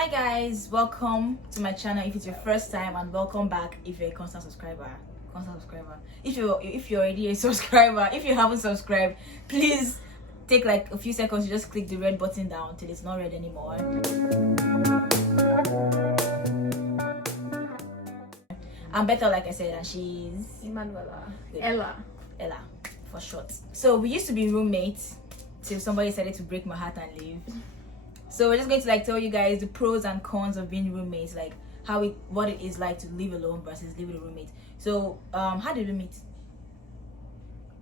Hi guys, welcome to my channel if it's your first time, and welcome back if you're a constant subscriber. If you're already a subscriber, if you haven't subscribed, please take like a few seconds to just click the red button down till it's not red anymore. I'm better, like I said, and she's Emanuela. Ella for short. So we used to be roommates till somebody decided to break my heart and leave. So we're just going to like tell you guys the pros and cons of being roommates, like what it is like to live alone versus live with a roommate. So how did we meet?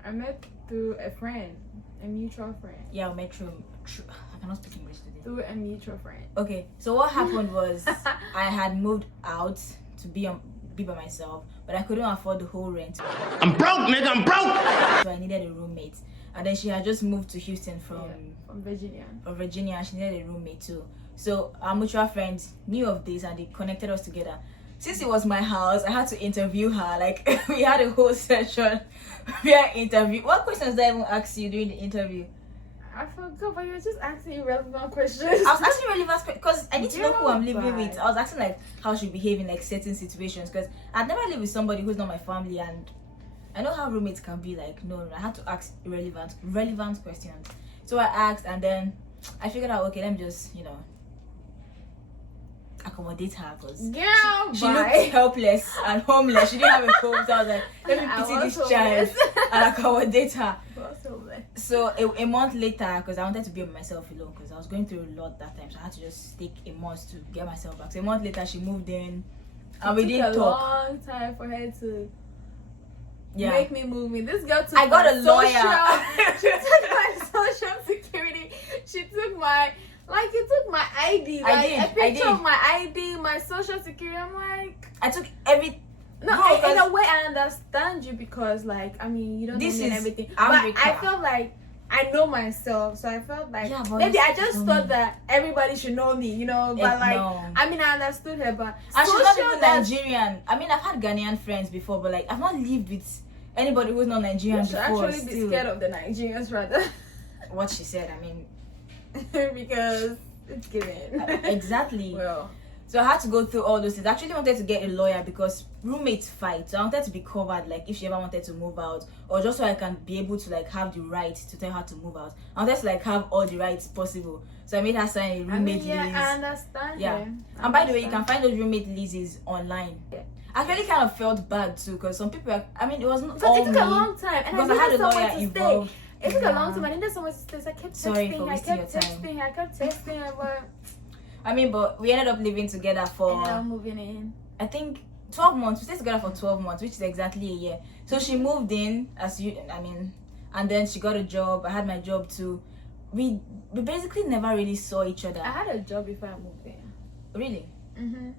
I met through a friend, a mutual friend. Yeah, we met through I cannot speak English today. Through a mutual friend. Okay, so what happened was I had moved out to be by myself, but I couldn't afford the whole rent. I'm broke, nigga, I'm broke! So I needed a roommate. And then she had just moved to Houston from Virginia. And she needed a roommate too. So our mutual friends knew of this and they connected us together. Since it was my house, I had to interview her. Like we had a whole session via interview. What questions did I even ask you during the interview? I forgot, but you were just asking irrelevant questions. I was asking relevant questions because I need to know who I'm living with. I was asking like how she behave in like certain situations because I'd never lived with somebody who's not my family, and I know how roommates can be like. No, I had to ask relevant questions. So I asked, and then I figured out, okay, let me just accommodate her because she looked helpless and homeless. She didn't have a home, so I was like, let me pity this child and accommodate her. So a month later, because I wanted to be on myself alone because I was going through a lot that time, so I had to just take a month to get myself back. So a month later, she moved in, and we didn't talk. A long time for her to make me move me. This girl took I got a lawyer. She took my social security. She took my you took my ID. A picture of my ID, my social security. I'm like, I took every. No, in a way I understand you because you don't know me and everything. But I felt like I know myself, so I felt like maybe I just thought that everybody should know me, but no. I understood her, but and she's not even Nigerian. I've had Ghanaian friends before, but I've not lived with anybody who's not Nigerian before. You should actually be scared of the Nigerians rather. What she said, because it's given. Exactly. Well, so I had to go through all those things. I actually wanted to get a lawyer because roommates fight. So I wanted to be covered, if she ever wanted to move out, or just so I can be able to have the right to tell her to move out. I wanted to have all the rights possible. So I made her sign a roommate lease. I understand. Yeah. And by the way, you can find those roommate leases online. Yeah. I really kind of felt bad too because some people, it wasn't all me. It took a long time, and because I had a lawyer involved. It took a long time. I needed someone to stay. So I kept texting, but we ended up living together for moving in. I think 12 months. We stayed together for 12 months, which is exactly a year. So she moved in and then she got a job. I had my job too. We basically never really saw each other. I had a job before I moved in. Really? Mhm.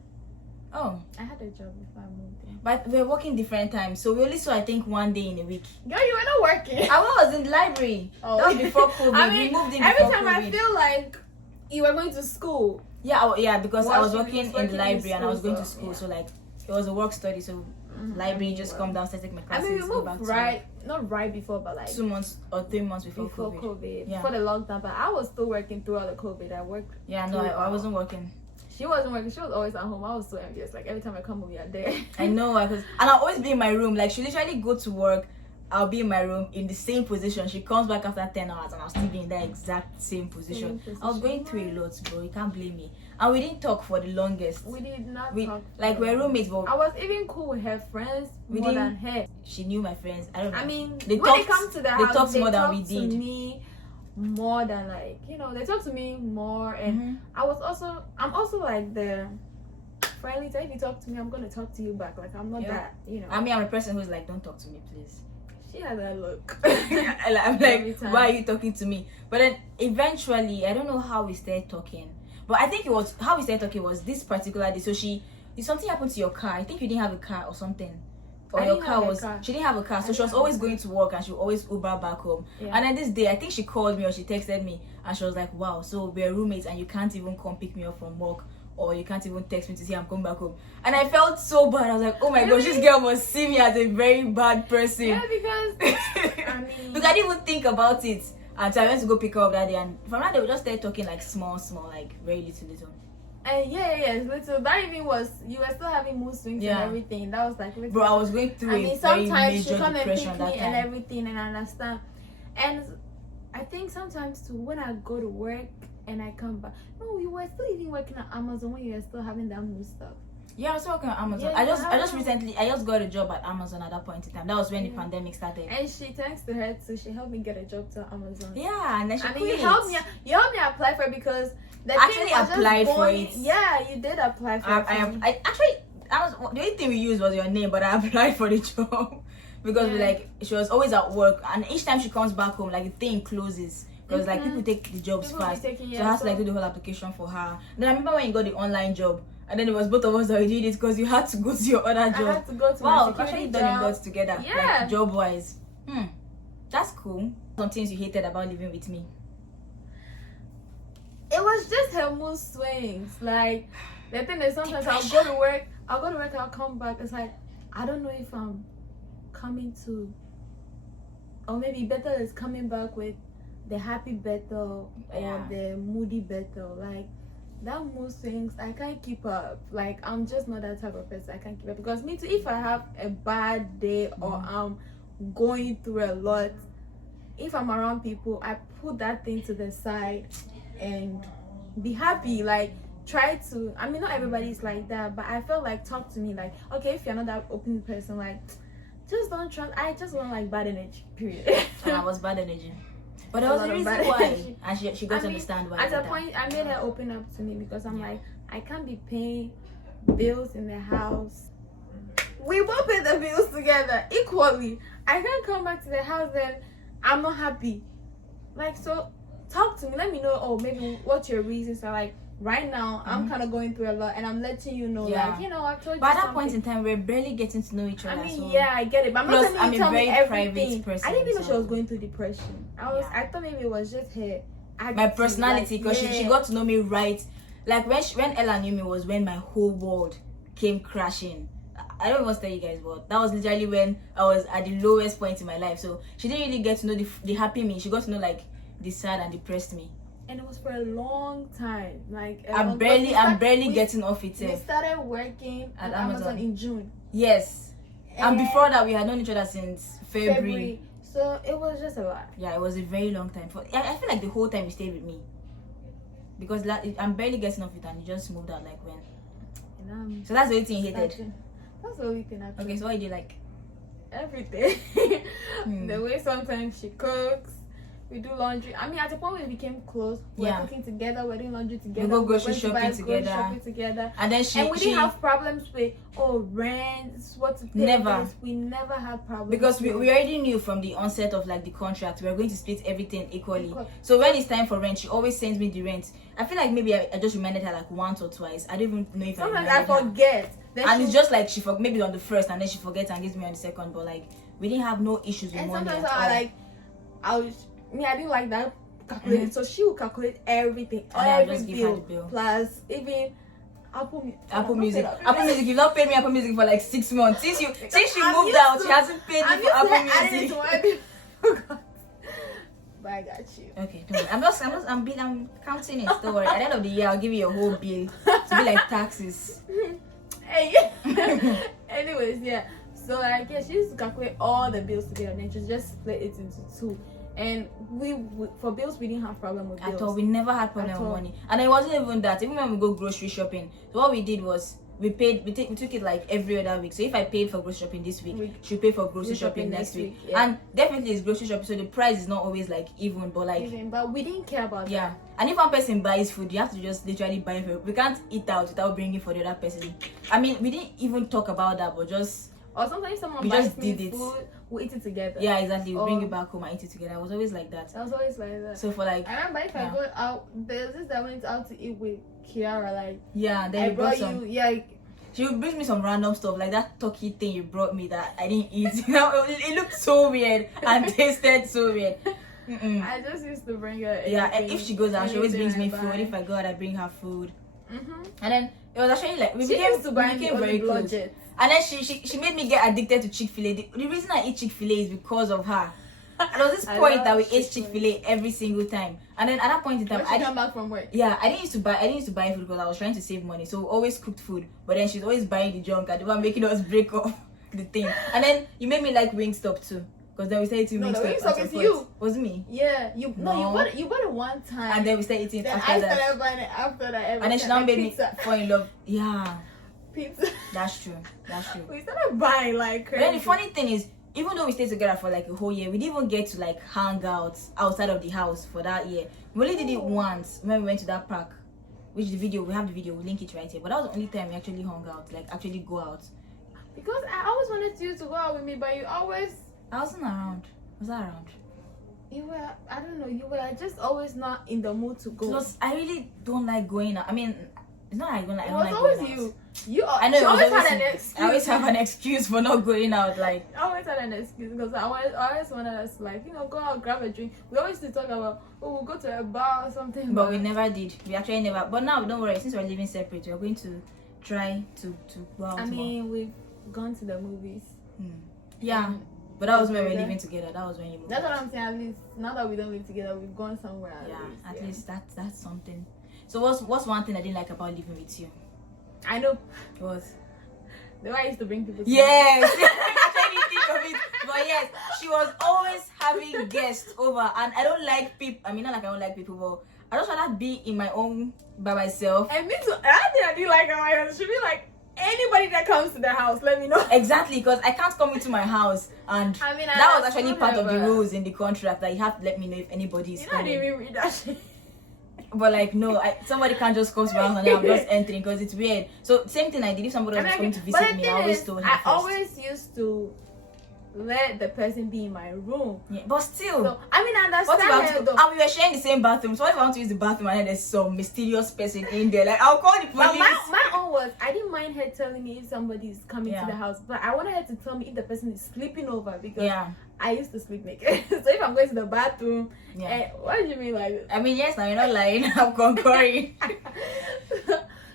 Oh. I had a job before I moved in. But we were working different times, so we only saw I think one day in a week. Girl, you were not working. I was in the library. Oh. That was before COVID. We moved in every before time COVID. I feel like you were going to school. Yeah, because I was working in the library and I was going to school, so it was a work study. So library, just come downstairs, take my classes. We moved not right before, but 2 months or 3 months before COVID. Yeah. Before the lockdown, but I was still working throughout the COVID. I worked. Yeah, no, I wasn't working. She wasn't working. She was always at home. I was so envious. Every time I come home, you're there. I know, and I'll always be in my room. She literally go to work. I'll be in my room in the same position. She comes back after 10 hours and I'll still be in that exact same position. I was going through a lot, bro. You can't blame me. And we didn't talk for the longest. We did not talk. We're roommates, but I was even cool with her friends more than her. She knew my friends. I don't know. When they come to the house, they talk more than we did. Me more than they talk to me more, and I'm also the friendly type. If you talk to me, I'm gonna talk to you back. I'm not that, I'm a person who's don't talk to me, please. She has that look. I'm like, why are you talking to me? But then eventually, I don't know how we started talking. But I think how we started talking was this particular day. So something happened to your car. I think you didn't have a car or something. Or your car was, she didn't have a car. So she was always going to work and she would always Uber back home. Yeah. And then this day, I think she called me or she texted me and she was like, wow, so we're roommates and you can't even come pick me up from work. Or you can't even text me to say I'm coming back home. And I felt so bad. I was like, oh my gosh, this girl must see me as a very bad person. Yeah, because because I didn't even think about it until I went to go pick her up that day. And from that day, we just started talking small, very little. And little. That even was, you were still having mood swings and everything. That was like, little. Bro, I was going through a very major depression that time. And everything, and I understand. And I think sometimes too, when I go to work and I come back, no, you were still even working at Amazon when you were still having that mood stuff. Yeah, I was working at Amazon. I just got a job at Amazon at that point in time. That was when the pandemic started. And thanks to her too, she helped me get a job to Amazon. Yeah, and then she quit. You helped me apply for it because I actually applied for it. Yeah, you did apply for it. The only thing we used was your name, but I applied for the job because she was always at work, and each time she comes back home, like the thing closes. Because like people take the jobs fast, so I had to do the whole application for her. Then I remember when you got the online job, and then it was both of us that we did it because you had to go to your other job. I had to go to my security actually job. done it both together, like job wise. That's cool. Some things you hated about living with me. It was just her mood swings. Like the thing is, sometimes I'll go to work, I'll come back. It's like I don't know if I'm coming to, or maybe Bethel is coming back with the happy Bethel or the moody Bethel. Like that mood swings, I can't keep up. Like I'm just not that type of person. I can't keep up because me too. If I have a bad day or I'm going through a lot, if I'm around people, I put that thing to the side and be happy. Like try to. I mean, not everybody's like that, but I felt like talk to me. Like okay, if you're not that open person, like just don't trust. I just don't like bad energy. Period. And I was bad energy. But there was a reason why, and she got to understand why. At a point, I made her open up to me because I'm like, I can't be paying bills in the house. We both pay the bills together equally. I can't come back to the house and I'm not happy. Like, so talk to me. Let me know. Oh, maybe what your reasons are. Like right now, I'm kind of going through a lot, and I'm letting you know. Like I've told you. But at that point in time, we're barely getting to know each other. I mean, I get it. But I'm a very private person. I didn't even know she was going through depression. I thought maybe it was just her attitude, my personality, because she got to know me right. Like when Ella knew me was when my whole world came crashing. I don't want to tell you guys, but that was literally when I was at the lowest point in my life. So she didn't really get to know the happy me. She got to know like the sad and depressed me. And it was for a long time. Like I'm barely getting off it. We started working at Amazon in June. Yes. And before that, we had known each other since February. So it was just a lot. Yeah, it was a very long time. I feel like the whole time you stayed with me. Because I'm barely getting off it, and you just moved out like when. So that's the only thing you hated. That's the only thing I Okay, so what did you like? Everything. The way sometimes she cooks. We do laundry. I mean, at the point when we became close, we're cooking together, we're doing laundry together. We go grocery shopping together. And then we didn't have problems with rents, what to pay. Never. We never had problems. Because we already knew from the onset of like the contract, we were going to split everything equally. So when it's time for rent, she always sends me the rent. I feel like maybe I just reminded her like once or twice. I don't even know if sometimes I forget. And it's just like she maybe on the first, and then she forgets and gives me on the second. But like we didn't have no issues with money. And sometimes I didn't like that calculate. So she would calculate everything, every bill, plus even Apple Music. You've not paid me Apple Music for like 6 months since she moved out. She hasn't paid me for Apple Music. But I got you. Okay, don't worry. I'm counting it. Don't worry. At the end of the year, I'll give you a whole bill to be like taxes. Hey. Anyways, so I guess she used to calculate all the bills together and then she just split it into two. And we for bills we didn't have problem with bills at all. We never had problem with money, and it wasn't even that. Even when we go grocery shopping, so what we did was we took it like every other week. So if I paid for grocery shopping this week, she paid for grocery shopping next week. And definitely it's grocery shopping, so the price is not always like even, but we didn't care about that. And if one person buys food, you have to just literally buy it. We can't eat out without bringing for the other person. I mean, we didn't even talk about that, but just. Or sometimes someone buys me food, we eat it together. Yeah, exactly. We bring it back home and eat it together. I was always like that. So for like, I remember if I go out, there's this I went out to eat with Kiara. Like, then I brought some. She would bring me some random stuff like that turkey thing you brought me that I didn't eat. It looked so weird and tasted so weird. I just used to bring her. If she goes out, she always brings me food. If I go out, I bring her food. And then it was actually like we became very close. And then she made me get addicted to Chick-fil-A. The reason I eat Chick-fil-A is because of her. there was this point that we ate Chick-fil-A every single time, and then at that point in time, I come back from work. Yeah, I didn't used to buy food because I was trying to save money, so we always cooked food. But then she's always buying the junk and the one making us break off the thing. And then you made me like Wingstop too, because then we started eating Wingstop. No, Wingstop is you. Was it me? Yeah, you bought it one time, and then we started eating then after I that. started buying it after that. And then she now made me fall in love. Yeah, pizza. that's true. We started buying like crazy. But then the funny thing is, even though we stayed together for like a whole year, we didn't even get to like hang out outside of the house for that year. We only did it once when we went to that park, which we have the video, we'll link it right here. But that was the only time we actually hung out, like actually go out. Because I always wanted you to go out with me, but you always... I wasn't around. Was I around? You were, I don't know, you were just always not in the mood to go. Plus, I really don't like going out. I mean, it's not like I don't like it going was out. always you. I know, she always had an excuse. I always have an excuse for not going out. Like, I always had an excuse because I always wanted us to, like, go out, grab a drink. We always used to talk about, we'll go to a bar or something. But we never did. We actually never. But now, don't worry. Since we're living separate, we're going to try to go out. I mean, we've gone to the movies. Yeah. But that was when we were living together. That was when you moved. That's what I'm saying. At least now that we don't live together, we've gone somewhere. At least that's something. So what's one thing I didn't like about living with you? I know. What? The way I used to bring people. Yes. I didn't think of it, but yes, she was always having guests over, and I don't like people. I mean, not like I don't like people, but I just rather be in my own by myself. And me too. I didn't like her. It should be like. Anybody that comes to the house, let me know. Exactly, because I can't come into my house, and that was actually part of the rules in the contract that you have to let me know if anybody is coming. You didn't even read that shit. But like, no, somebody can't just come to my house and I'm just entering because it's weird. So same thing I did if somebody was coming to visit me, I always told her first. I always used to let the person be in my room. Yeah, but still. So, I mean, I understand. And we were sharing the same bathroom. So if I want to use the bathroom and then there's some mysterious person in there, like I'll call the police. But my own was, I didn't mind her telling me if somebody is coming to the house, but I wanted her to tell me if the person is sleeping over because I used to sleep naked. So if I'm going to the bathroom, what do you mean like? I mean, yes, now you're not lying. I'm concurring.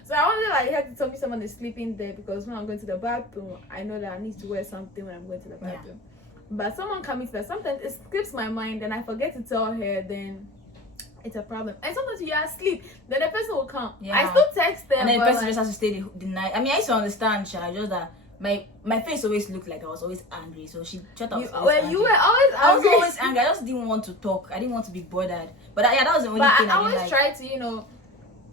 So I wanted like her to tell me someone is sleeping there because when I'm going to the bathroom, I know that I need to wear something when I'm going to the bathroom. But someone coming to that, sometimes it skips my mind and I forget to tell her, then it's a problem. And sometimes you're asleep, then the person will come. I still text them. And then the person just has to stay the night. I mean, I used to understand, Sha, just that my face always looked like I was always angry. So she thought I was always angry. You were always angry. I was always angry. I just didn't want to talk. I didn't want to be bothered. But that was the only thing I didn't like. I always try to,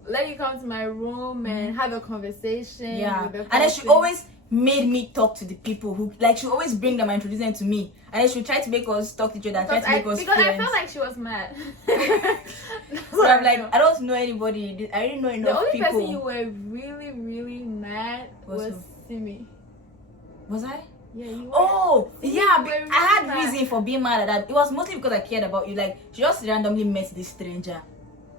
let you come to my room and have a conversation. Yeah. With the person. And then she always made me talk to the people who, like, she always bring them and introduce them to me. And then she would try to make us talk to each other and try to make us because friends. I felt like she was mad. So I'm like, I don't know anybody. I didn't know enough people. The only person you were really, really mad was Simi. Was I? Yeah, you were. Oh, Simi, yeah. really I had mad. reason for being mad at that. It was mostly because I cared about you. Like, she just randomly met this stranger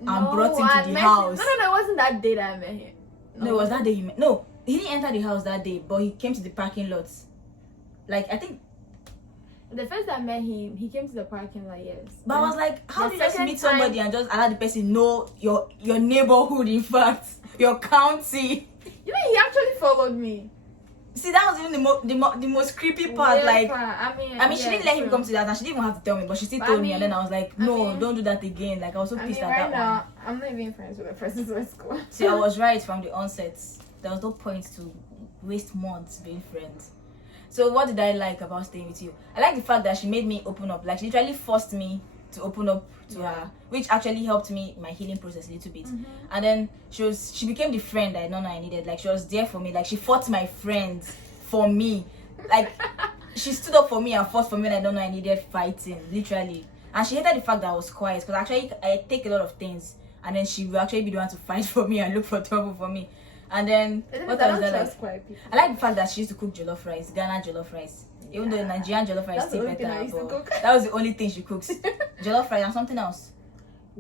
and brought him to the house. No, it wasn't that day that I met him. No, it was that day you met. No, he didn't enter the house that day, but he came to the parking lot. Like, I think the first time I met him, he came to the parking lot, yes. But I was like, how do you just meet somebody and just allow the person know your neighborhood, in fact, your county? He actually followed me. See, that was even the most creepy part. Yeah, like, I mean, she didn't let him come to the house, and she didn't even have to tell me, but she still told me, and then I was like, no, don't do that again. Like, I was so pissed at that now, I'm not even friends with the person to school. See, I was right from the onset. There was no point to waste months being friends. So what did I like about staying with you? I like the fact that she made me open up. Like, she literally forced me to open up to her, which actually helped me my healing process a little bit. And then she became the friend I know I needed. Like, she was there for me. Like, she fought my friends for me. Like, she stood up for me and fought for me, and I don't know I needed fighting, literally. And she hated the fact that I was quiet, because actually I take a lot of things, and then she will actually be the one to fight for me and look for trouble for me. And then what else did I like? I like the fact that she used to cook jollof rice, Ghana jollof rice. Even though Nigerian jollof rice is still better, but that was the only thing she cooks. Jollof rice and something else.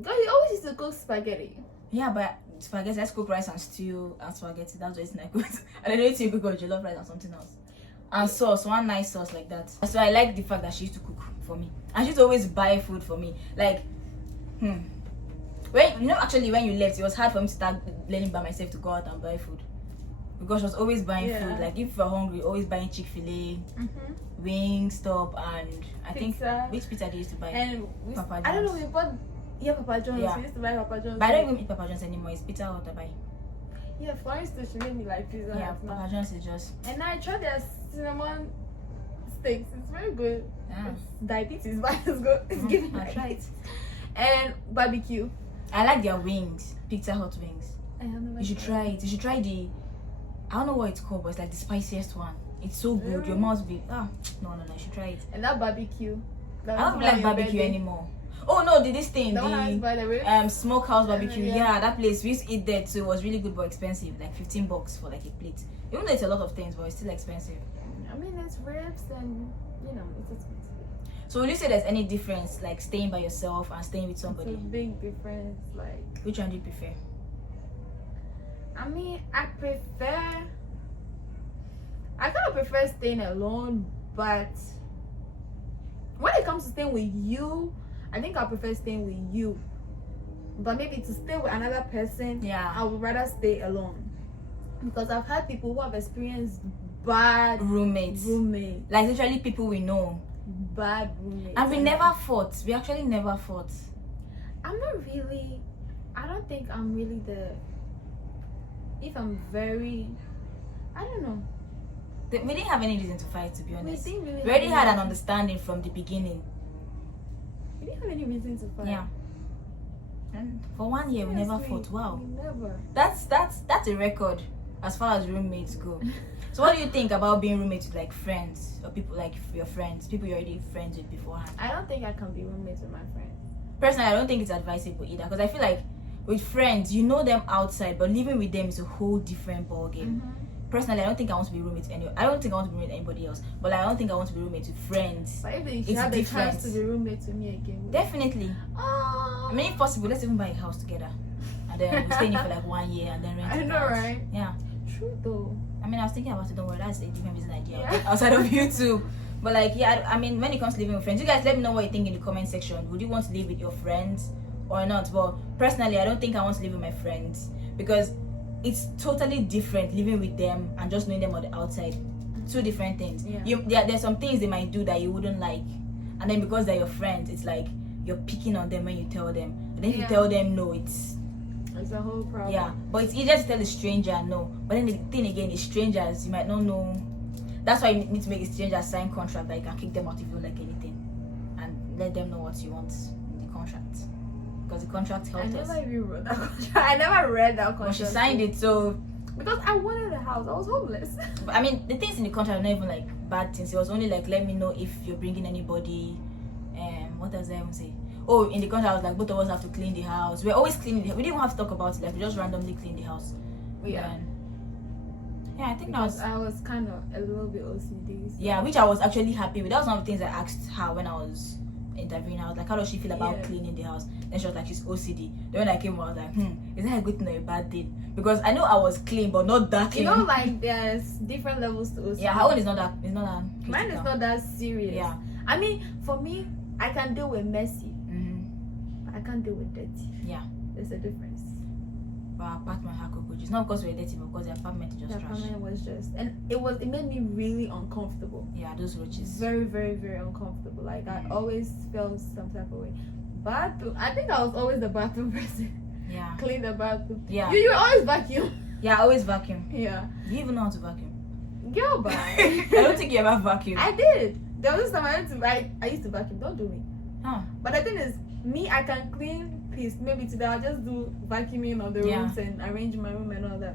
God, you always used to cook spaghetti. Yeah, but spaghetti, let's cook rice and stew and spaghetti. That's what I cook. And then you cook jollof rice and something else. And sauce, one nice sauce like that. So I like the fact that she used to cook for me. And she used to always buy food for me. Like, when you left, it was hard for me to start learning by myself to go out and buy food. because she was always buying food. Like if we're hungry, always buying Chick-fil-A, Wingstop, and I think which pizza they used to buy. And Papa John's. I don't know. We bought Papa John's. Yeah. We used to buy Papa John's. But I don't even eat Papa John's anymore. It's Pizza Hut I buy. Yeah, for instance, she made me like pizza. Yeah, Papa John's is just. And I tried their cinnamon steaks. It's very good. Yeah. It's diabetes, but it's good. It's giving I tried. And barbecue. I like their wings, Pizza Hut wings. You should try it. You should try the. I don't know what it's called, but it's like the spiciest one. It's so good. Your mouth be no. You should try it. And that barbecue. I don't like barbecue anymore. Oh no, this thing, the smokehouse barbecue. Yeah, that place we used to eat there too. It was really good but expensive, like $15 for like a plate. Even though it's a lot of things, but it's still expensive. I mean, it's ribs and it's expensive. So would you say there's any difference, like staying by yourself and staying with somebody? It's a big difference. Like, which one do you prefer? I mean, I kind of prefer staying alone, but when it comes to staying with you, I think I prefer staying with you. But maybe to stay with another person, I would rather stay alone. Because I've had people who have experienced bad roommates. Like literally people we know. Bad roommates. And we never fought. We actually never fought. I don't think I'm really I don't know. We didn't have any reason to fight, to be honest. We already had an understanding from the beginning. We didn't have any reason to fight. Yeah. And for 1 year, we never fought. Wow. We never. That's a record as far as roommates go. So what do you think about being roommates with like friends or people like your friends, people you're already friends with beforehand? I don't think I can be roommates with my friends. Personally, I don't think it's advisable either, because I feel like with friends, you know them outside, but living with them is a whole different ballgame. Personally, I don't think I want to be roommates with anyone. I don't think I want to be roommates with anybody else. But I don't think I want to be roommates with friends. But if you have the chance to be roommates with me again, definitely. I mean, if possible, let's even buy a house together, and then we stay in it for like 1 year, and then rent it out. Right? Yeah. True though. I mean, I was thinking about it. Don't worry, that's a different business idea outside of YouTube. But like, I mean, when it comes to living with friends, you guys let me know what you think in the comment section. Would you want to live with your friends or not? But personally, I don't think I want to live with my friends, because it's totally different living with them and just knowing them on the outside. Two different things. There's some things they might do that you wouldn't like, and then because they're your friends, it's like you're picking on them when you tell them. And then if you tell them no, it's a whole problem. Yeah, but it's easier to tell a stranger no. But then the thing again is, strangers, you might not know. That's why you need to make a stranger sign contract that you can kick them out if you don't like anything, and let them know what you want in the contract. Because the contract helped us. I never even wrote that contract. I never read that contract. Well, she signed it, so because I wanted a house. I was homeless. But I mean, the things in the contract are not even like bad things. It was only like, let me know if you're bringing anybody. What does that even say? Oh, in the contract, I was like, both of us have to clean the house. We're always cleaning. We didn't even have to talk about it. Like, we just randomly clean the house. Yeah. I think because I was kind of a little bit OCD. So. Yeah, which I was actually happy with. That was one of the things I asked her when I was interviewing. I was like, how does she feel about cleaning the house? Then she was like, she's OCD. Then when I came, I was like, is that a good thing or a bad thing? Because I know I was clean, but not that clean. You know, like there's different levels to OCD. Yeah, her own is not that. It's not that. Mine is not that serious. Yeah. I mean, for me, I can deal with messy, but I can't deal with dirty. Yeah. There's a difference. But our apartment had cockroaches. Not because we were dirty, but because the apartment is just trash. The apartment was just, and it made me really uncomfortable. Yeah, those roaches. Very, very, very uncomfortable. Like I always felt some type of way. Bathroom. I think I was always the bathroom person. Yeah. Clean the bathroom. Yeah. You always vacuum. Yeah, I always vacuum. Yeah. Do you even know how to vacuum? Girl, bye. I don't think you ever vacuum. I did. There was this time I used to vacuum. Don't do me. Huh. But the thing is, me, I can clean peace. Maybe today I'll just do vacuuming of the rooms and arrange my room and all that.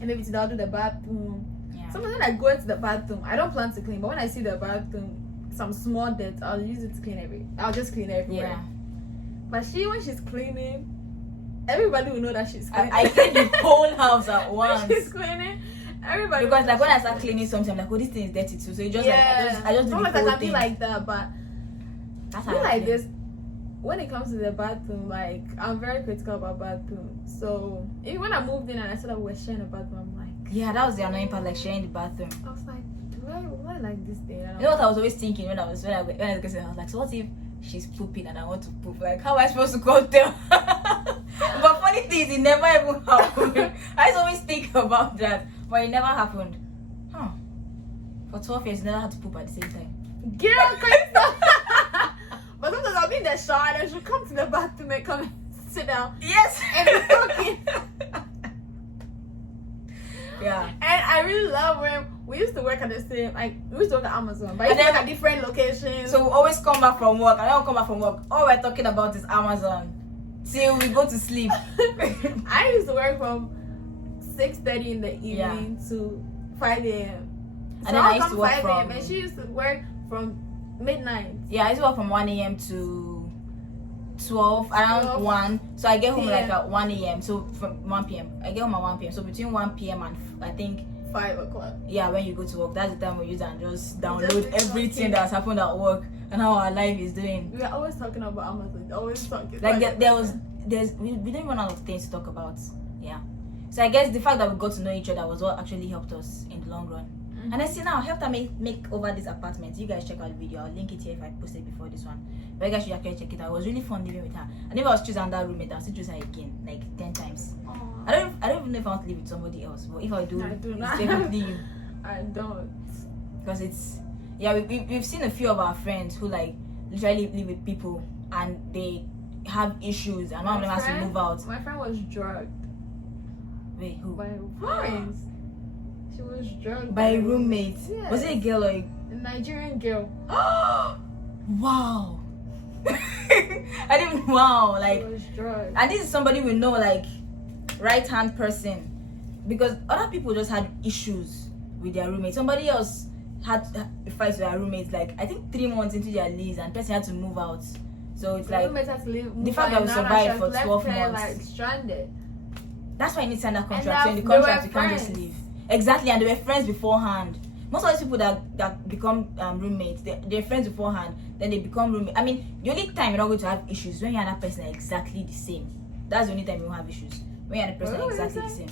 And maybe today I'll do the bathroom. Yeah. Sometimes when I go into the bathroom, I don't plan to clean, but when I see the bathroom, some small dirt, I'll use it to clean I'll just clean everywhere. Yeah. But when she's cleaning, everybody will know that she's cleaning. I clean the whole house at once. When she's cleaning, everybody. Because like when I start cleaning something, I'm like, oh, this thing is dirty too. So you just like I just do the whole thing. I can be like that, but that's how I like this. When it comes to the bathroom, like I'm very critical about bathroom. So even when I moved in and I saw that we were sharing a bathroom, I'm like, yeah, that was the annoying part, like sharing the bathroom. I was like, why like this thing? You know what I was always thinking when I was getting to the house, like, so what if she's pooping and I want to poop? Like, how am I supposed to go there? But funny thing is, it never even happened. I just always think about that, but it never happened. Huh? For 12 years, you never had to poop at the same time. Girl, crazy. But sometimes I'll be in the shower and she'll come to the bathroom and come and sit down. Yes. And be talking. Yeah. And I really love when we used to work at the same, like, we used to work at Amazon, but we used to work at different locations. So we always come back from work. I don't come back from work. All we're talking about is Amazon till we go to sleep. I used to work from 6:30 in the evening to 5 a.m. So And then I used to work 5 from... a.m. and she used to work from midnight. Yeah, I used to work from 1 a.m. to 12, around 1. So I get home like at 1 a.m. So from 1 p.m. I get home at 1 p.m. So between 1 p.m. and I think 5 o'clock. Yeah, when you go to work, that's the time we use and just download everything that's happened at work and how our life is doing. We are always talking about Amazon. Always talking. Like we didn't run out of things to talk about. Yeah. So I guess the fact that we got to know each other was what actually helped us in the long run. Mm-hmm. And I see now, helped her make over this apartment. You guys check out the video. I'll link it here if I post it before this one. But you guys should actually check it out. It was really fun living with her. And if I was choosing another roommate, I'll still choose her again, like 10 times. Aww. I don't even know if I want to live with somebody else. But if I do, I do not. It's definitely you. I don't. Because it's we've seen a few of our friends who like literally live with people and they have issues and one of them has to move out. My friend was drugged. Wait, who? By parents. She was drugged by a roommate. Yes. Was it a girl or a Nigerian girl? Wow. I didn't. Wow, like. She was drugged. And this is somebody we know, like right hand person, because other people just had issues with their roommates. Somebody else had fights with their roommates, like I think 3 months into their lease, and person had to move out. So it's like the fact that we survived for 12 months. Like stranded. That's why you need to sign that contract. So in the contract you can't just leave. Exactly, and they were friends beforehand. Most of these people that become roommates, they're friends beforehand, then they become roommates. I mean, the only time you're not going to have issues is when you and that person are exactly the same. That's the only time you won't have issues. When you and the person are exactly the same.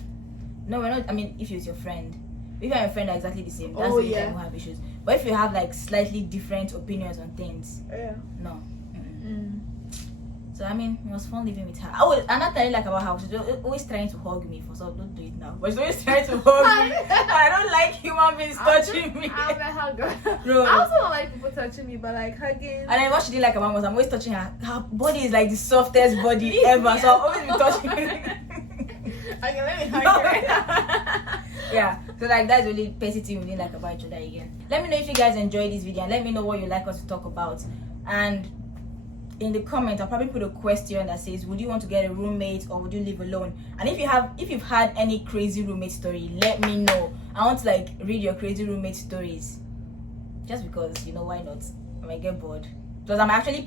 No, we're not. I mean, if it's your friend. If you and your friend are exactly the same, that's the only time you won't have issues. But if you have like slightly different opinions on things, no. So I mean, it was fun living with her. Another thing I like about her, she's always trying to hug me. Don't do it now. But she's always trying to hug me. I don't like human beings touching me. I'm a hugger. Bro. I also don't like people touching me, but like hugging. And then what she did like about was I'm always touching her. Her body is like the softest body ever. So I'll always be touching her. Okay, let me hug her. Yeah. So like that's really petty thing we didn't like about each other again. Let me know if you guys enjoyed this video and let me know what you like us to talk about. And in the comment I'll probably put a question that says, would you want to get a roommate or would you live alone? And if you've had any crazy roommate story, let me know. I want to like read your crazy roommate stories, just because, you know, why not? I might get bored because I'm actually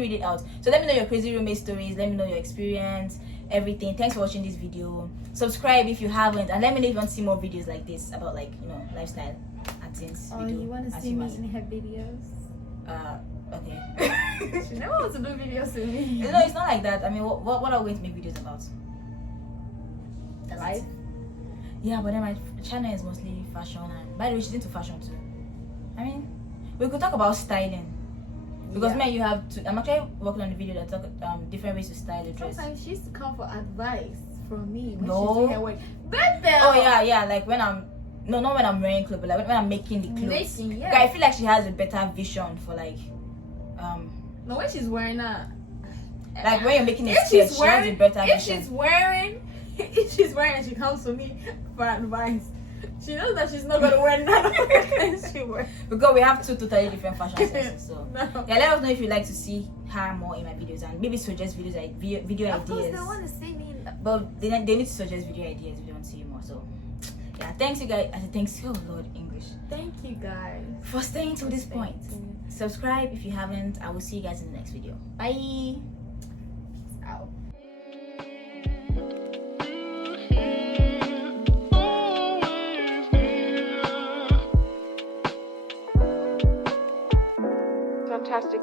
read it out. So let me know your crazy roommate stories, let me know your experience, everything. Thanks for watching this video. Subscribe if you haven't, and let me know if you want to see more videos like this about, like, you know, lifestyle and things. You want to see me in her videos? Okay. She never wants to do videos with me. No, it's not like that. I mean, what are we going to make videos about? Life? Yeah, but then my channel is mostly fashion, and by the way, she's into fashion too. I mean, we could talk about styling, because me and you have to. I'm actually working on a video that talk different ways to style a dress. Sometimes she used to come for advice from me when No. she's doing her work. Oh yeah, like when I'm not when I'm wearing clothes, but like when I'm making the clothes. Yeah. I feel like she has a better vision for like no, when she's wearing that, like when you're making a skirt, she has a better vision. If she's wearing and she comes to me for advice, she knows that she's not gonna wear none of the she wears. Because we have two totally different fashion senses. So No. yeah, let us know if you'd like to see her more in my videos, and maybe suggest videos like video Of course, ideas. they want to see me. But they need to suggest video ideas if they want to see you more. So yeah, thanks you guys. Thanks, oh Lord, English. Thank you guys For staying to this point. Subscribe if you haven't. I will see you guys in the next video. Bye. Out. Fantastic.